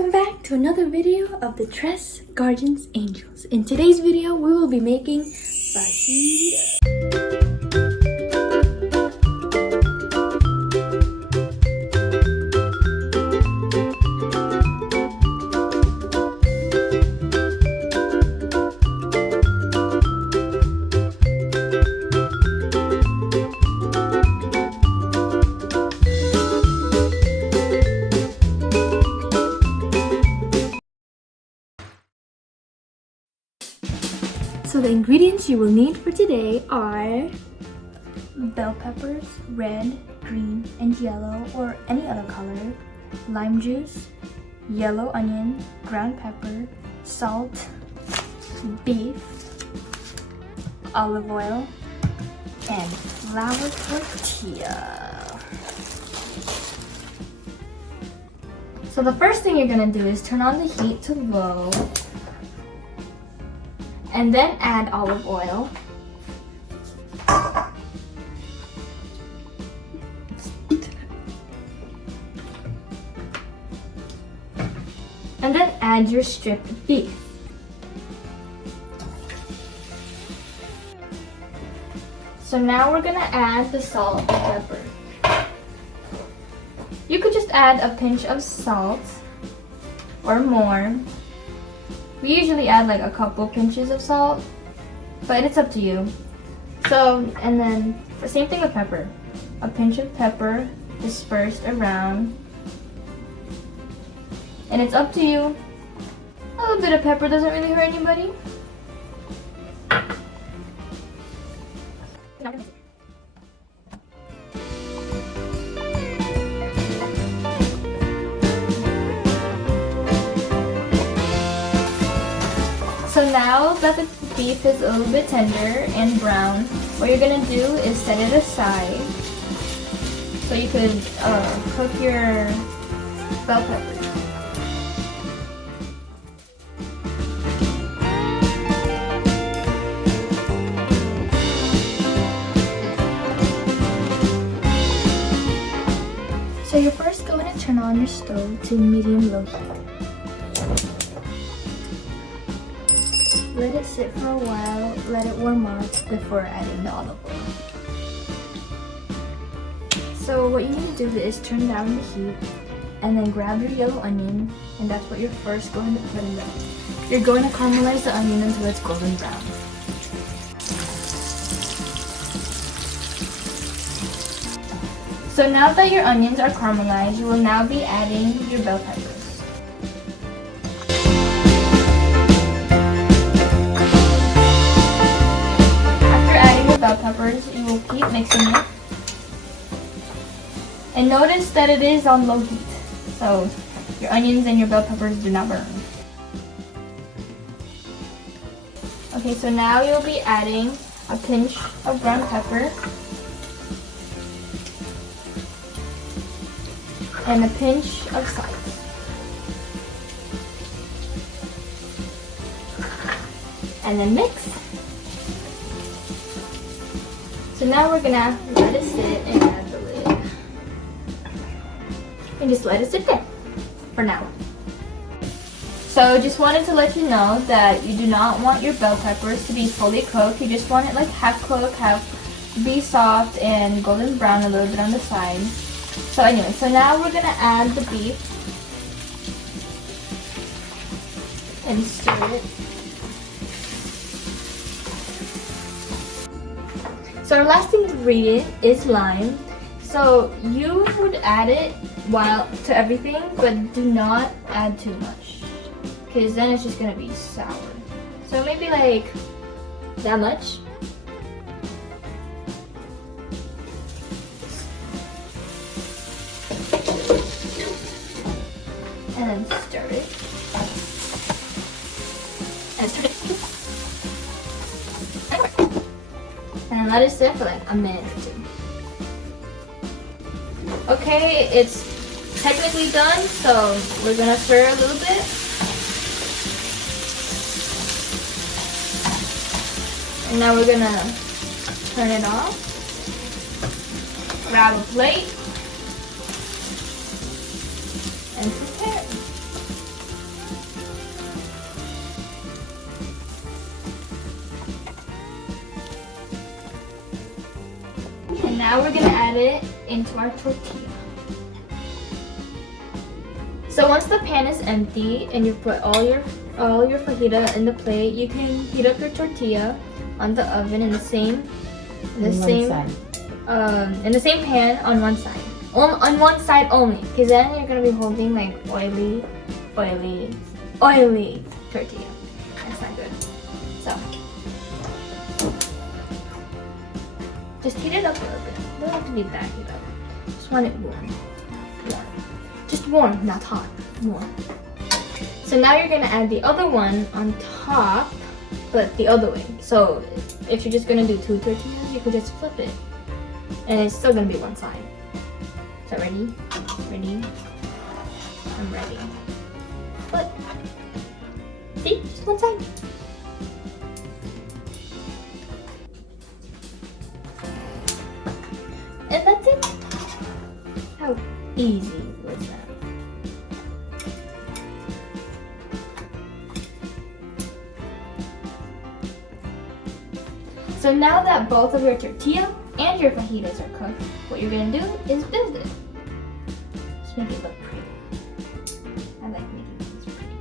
welcome back to another video of the Tres Guardians Angels. In today's video, we will be making fajitas. So the ingredients you will need for today are bell peppers, red, green, and yellow, or any other color, lime juice, yellow onion, ground pepper, salt, beef, olive oil, and flour tortilla. So the first thing you're gonna do is turn on the heat to low, and then add olive oil. And then add your stripped beef. So now we're gonna add the salt and pepper. You could just add a pinch of salt or more. We usually add like a couple pinches of salt, but it's up to you. So, and then the same thing with pepper. A pinch of pepper dispersed around. And it's up to you. A little bit of pepper doesn't really hurt anybody. So now that the beef is a little bit tender and brown, what you're gonna do is set it aside so you could cook your bell peppers. So you're first going to turn on your stove to medium-low heat. Let it sit for a while, let it warm up before adding the olive oil. So what you need to do is turn down the heat and then grab your yellow onion, and that's what you're first going to put in there. You're going to caramelize the onion until it's golden brown. So now that your onions are caramelized, you will now be adding your bell peppers. Bell peppers, you will keep mixing it, and notice that it is on low heat, so your onions and your bell peppers do not burn. Okay, so now you'll be adding a pinch of ground pepper and a pinch of salt. And then mix. So now we're gonna let it sit and add the lid. And just let it sit there for now. So just wanted to let you know that you do not want your bell peppers to be fully cooked. You just want it like half cooked, half be soft and golden brown a little bit on the side. So anyway, so now we're gonna add the beef and stir it. So our last ingredient is lime. So you would add it to everything, but do not add too much, because then it's just gonna be sour. So maybe like that much. And then stir it. And stir it. And let it sit for like a minute or two. Okay, it's technically done, so we're gonna stir a little bit. And now we're gonna turn it off. Grab a plate and prepare. now we're gonna add it into our tortilla. So once the pan is empty and you put all your fajita in the plate, you can heat up your tortilla on the oven in the same pan on one side. On one side only, because then you're gonna be holding like oily tortilla. That's not good. So just heat it up a little bit. It doesn't have to be that heat up. Just want it warm. Just warm, not hot. Warm. So now you're gonna add the other one on top, but the other way. So if you're just gonna do 2 tortillas, you could just flip it, and it's still gonna be one side. So ready? Ready? I'm ready. Flip. See? Just one side. And that's it. How easy was that? So now that both of your tortilla and your fajitas are cooked, what you're gonna do is build it. Just make it look pretty. I like making things pretty.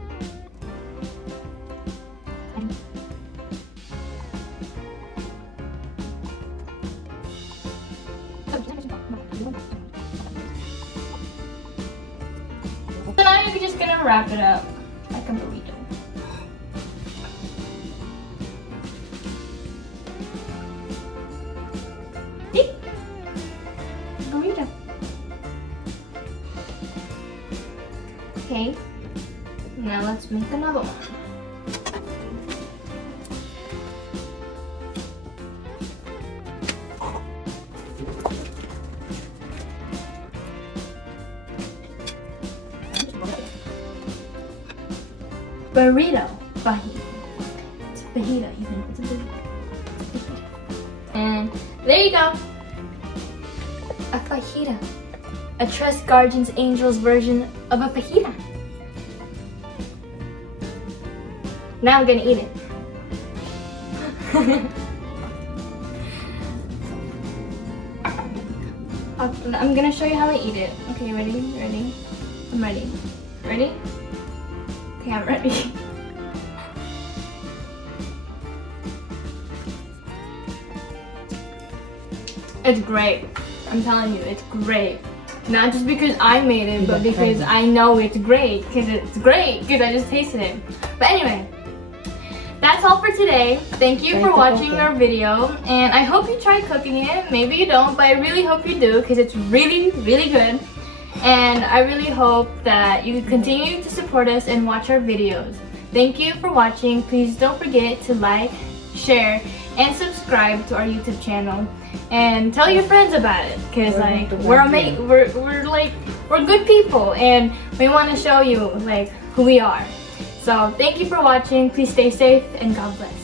So now you're just gonna wrap it up like a burrito. Burrito. Okay, now let's make another one. Burrito. Fajita. It's fajita even. It's a burrito. And there you go. A fajita. A Trust Guardians Angels version of a fajita. Now I'm gonna eat it. I'm gonna show you how I eat it. Okay, ready? Ready? I'm ready. Ready? Okay, I'm ready. It's great. I'm telling you, it's great. Not just because I made it, but because I know it's great. Because it's great, because I just tasted it. But anyway, that's all for today. Thank you for watching our video. And I hope you try cooking it. Maybe you don't, but I really hope you do, because it's really, really good. And I really hope that you continue to support us and watch our videos. Thank you for watching. Please don't forget to like, share, and subscribe to our YouTube channel. And tell your friends about it, because like we're good people, and we want to show you like who we are. So thank you for watching. Please stay safe, and God bless.